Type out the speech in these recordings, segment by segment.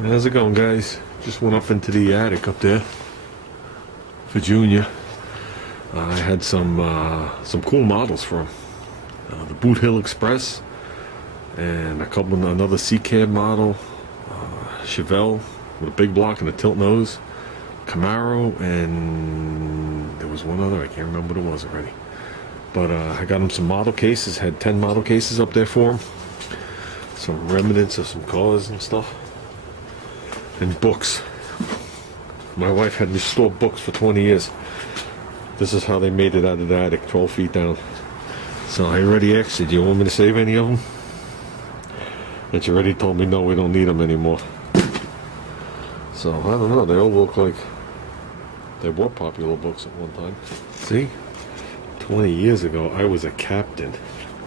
How's it going, guys? Just went up into the attic up there for Junior. I had some cool models from the Boot Hill Express and another Sea Cab model, Chevelle with a big block and a tilt nose, Camaro, and there was one other. I can't remember what it was already. But I got him some model cases. Had 10 model cases up there for him. Some remnants of some cars and stuff. And books. My wife had me store books for 20 years. This is how they made it out of the attic, 12 feet down. So I already asked you, do you want me to save any of them? And she already told me, no, we don't need them anymore. So, I don't know, they all look like they were popular books at one time. See? 20 years ago, I was a captain.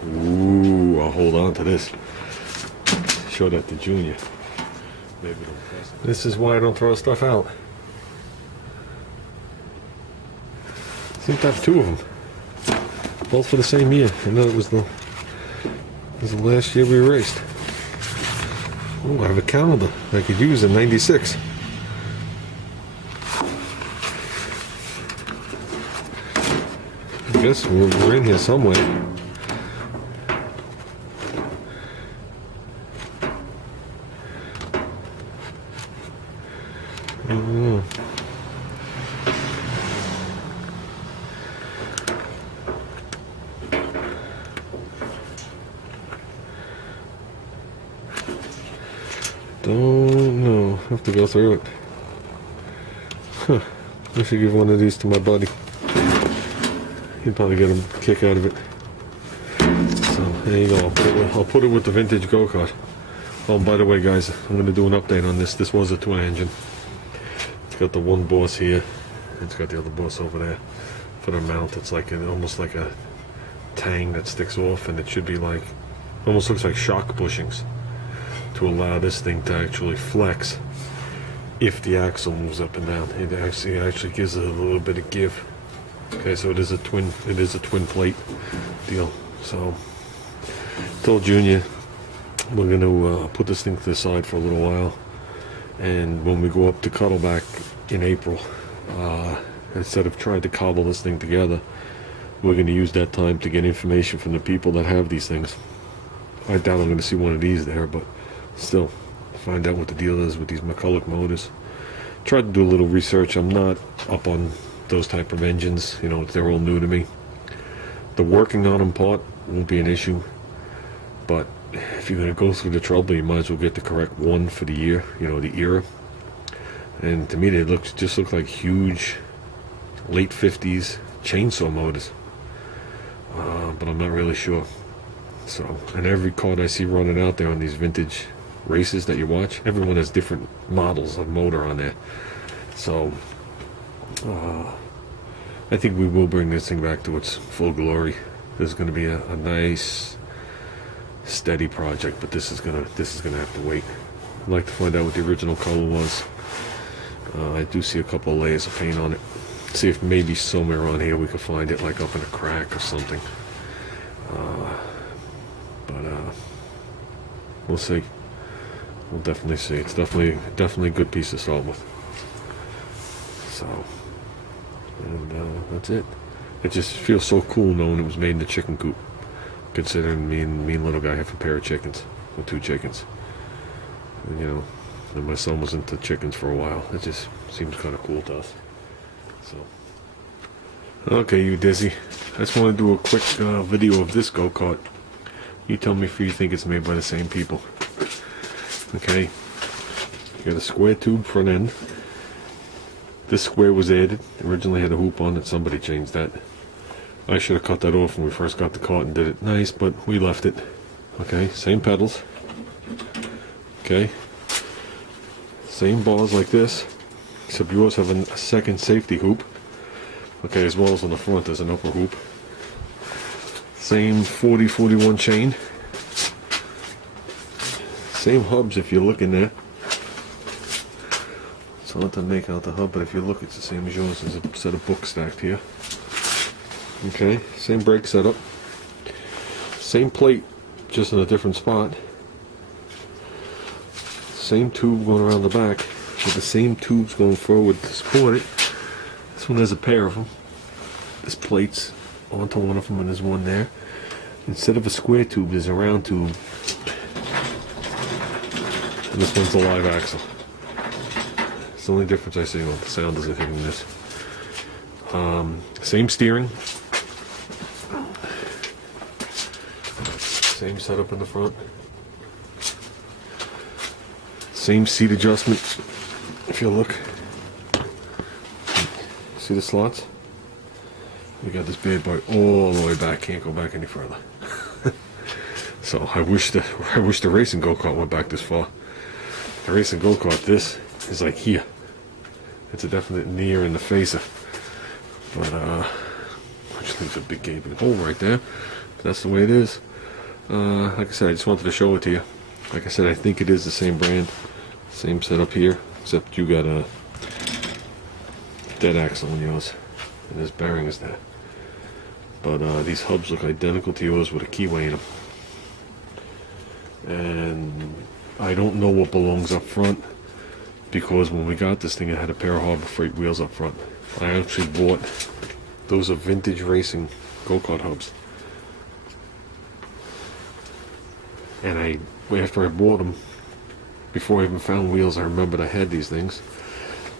Ooh, I'll hold on to this. Show that to Junior. Maybe this is why I don't throw stuff out. Seem to have two of them. Both for the same year. I know it was the last year we raced. Oh, I have a calendar I could use in '96. I guess we're in here somewhere. Don't know. Have to go through it. Huh. I should give one of these to my buddy. He'd probably get a kick out of it. So there you go. I'll put it with the vintage go-kart. Oh, by the way, guys, I'm going to do an update on this. This was a twin engine. It's got the one boss here. It's got the other boss over there for the mount. It's like almost like a tang that sticks off, and it should be like, almost looks like shock bushings to allow this thing to actually flex if the axle moves up and down. It actually gives it a little bit of give. Okay, so it is a twin plate deal. So told Junior we're going to put this thing to the side for a little while, and when we go up to Cuddleback in April, instead of trying to cobble this thing together, we're going to use that time to get information from the people that have these things. I doubt I'm going to see one of these there, but still, find out what the deal is with these McCulloch motors. Tried to do a little research. I'm not up on those type of engines. You know, they're all new to me. The working on them part won't be an issue, but if you're going to go through the trouble, you might as well get the correct one for the year, you know, the era. And to me, they just look like huge late 50s chainsaw motors, but I'm not really sure. So, and every car I see running out there on these vintage races that you watch, everyone has different models of motor on there. So I think we will bring this thing back to its full glory. This is going to be a nice steady project, but this is gonna have to wait. I'd like to find out what the original color was. I do see a couple of layers of paint on it. See if maybe somewhere on here we could find it, like up in a crack or something. But we'll see. We'll definitely see. It's definitely a good piece to start with. So, and that's it. It just feels so cool knowing it was made in the chicken coop. Considering me and little guy have a pair of chickens, or 2 chickens. And, you know, and my son was into chickens for a while. It just seems kind of cool to us. So, okay, you Dizzy. I just want to do a quick video of this go-kart. You tell me if you think it's made by the same people. Okay, you got a square tube front end. This square was added. Originally had a hoop on it. Somebody changed that. I should have cut that off when we first got the cart and did it nice, but we left it. Okay, same pedals. Okay, same bars like this, except yours have a second safety hoop. Okay, as well as on the front there's an upper hoop. Same 40-41 chain. Same hubs if you look in there. It's hard to make out the hub, but if you look, it's the same as yours. There's a set of books stacked here. Okay, same brake setup. Same plate, just in a different spot. same tube going around the back with the same tubes going forward to support it. This one has a pair of them. There's plates onto one of them, and there's one there. Instead of a square tube, there's a round tube. And this one's a live axle. It's the only difference I see. Well, the sound isn't hitting this. Same steering. Same setup in the front. Same seat adjustment. If you look. See the slots? We got this bad boy all the way back. Can't go back any further. So I wish the racing go-kart went back this far. The racing go-kart, this is like here. It's a definite near in the facer. But which leaves a big gaping hole right there. But that's the way it is. Like I said, I just wanted to show it to you. Like I said, I think it is the same brand, same setup here, except you got a dead axle in yours, and this bearing is there. But these hubs look identical to yours with a keyway in them. And I don't know what belongs up front, because when we got this thing, it had a pair of Harbor Freight wheels up front. I actually bought, those are vintage racing go-kart hubs. And after I bought them, before I even found wheels, I remembered I had these things,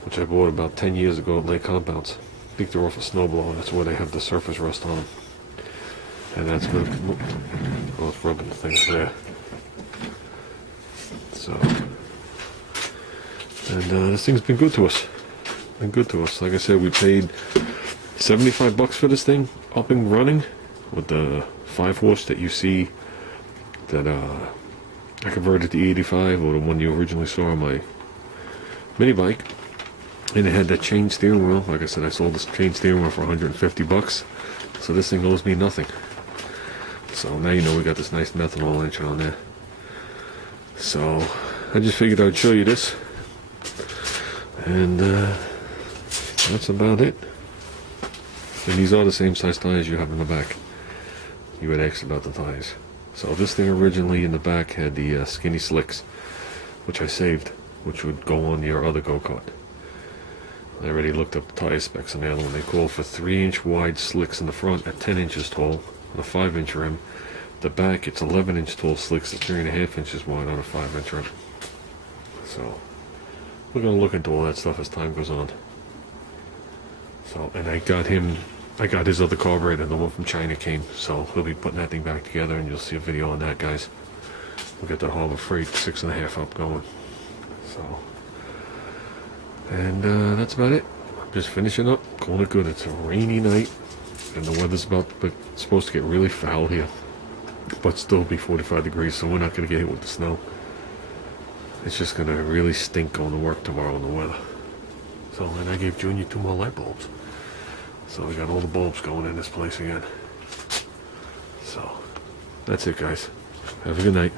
which I bought about 10 years ago at Lake Compounds. I think they're off a snowblower. That's where they have the surface rust on them. And that's good. Oh, it's rubbing the thing there. So, and this thing's been good to us. Been good to us. Like I said, we paid $75 for this thing, up and running, with the 5-horse that you see that I converted to 85, or the one you originally saw on my mini bike. And it had that chain steering wheel. Like I said, I sold this chain steering wheel for $150. So this thing owes me nothing. So now you know we got this nice methanol engine on there. So I just figured I'd show you this. And that's about it. And these are the same size tires you have in the back. You had asked about the tires. So this thing originally in the back had the skinny slicks, which I saved, which would go on your other go-kart. I already looked up the tire specs on the other one. They call for 3-inch wide slicks in the front at 10 inches tall on a 5-inch rim. The back, it's 11-inch tall slicks at 3.5 inches wide on a 5-inch rim. So we're gonna look into all that stuff as time goes on. So, and I got his other carburetor, the one from China came, so he'll be putting that thing back together, and you'll see a video on that, guys. We'll get that Harbor Freight 6.5 up going. So, and that's about it. I'm just finishing up, calling it good. It's a rainy night, and the weather's supposed to get really foul here, but still be 45 degrees, so we're not going to get hit with the snow. It's just going to really stink going to work tomorrow in the weather. So, and I gave Junior 2 more light bulbs. So we got all the bulbs going in this place again. So, that's it, guys. Have a good night.